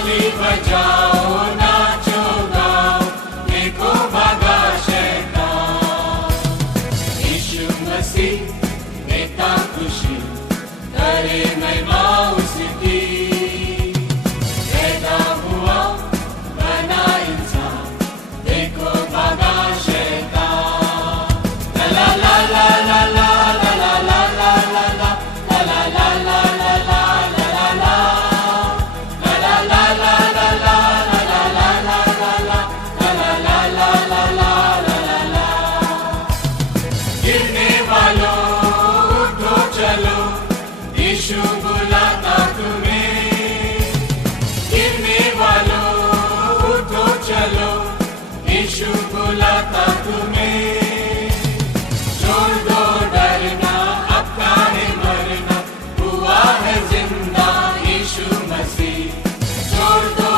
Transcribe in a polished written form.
ताली बजाओ नाचो गाओ देखो भागा शैतान। यीशु मसीह देता खुशी करे महिमा उसकी। पैदा हुआ बना इंसान देखो भागा शैतान। ला ला ला ला ला ला ला ला ला ला ला ला ला ला ला ला ला ला गिरने वालों उठो चलो यीशु बुलाता तुम्हें। गिरने वालों उठो चलो यीशु बुलाता तुम्हें। छोड़ दो डरना अब काहे मरना हुआ है जिंदा यीशु मसीह। छोड़ दो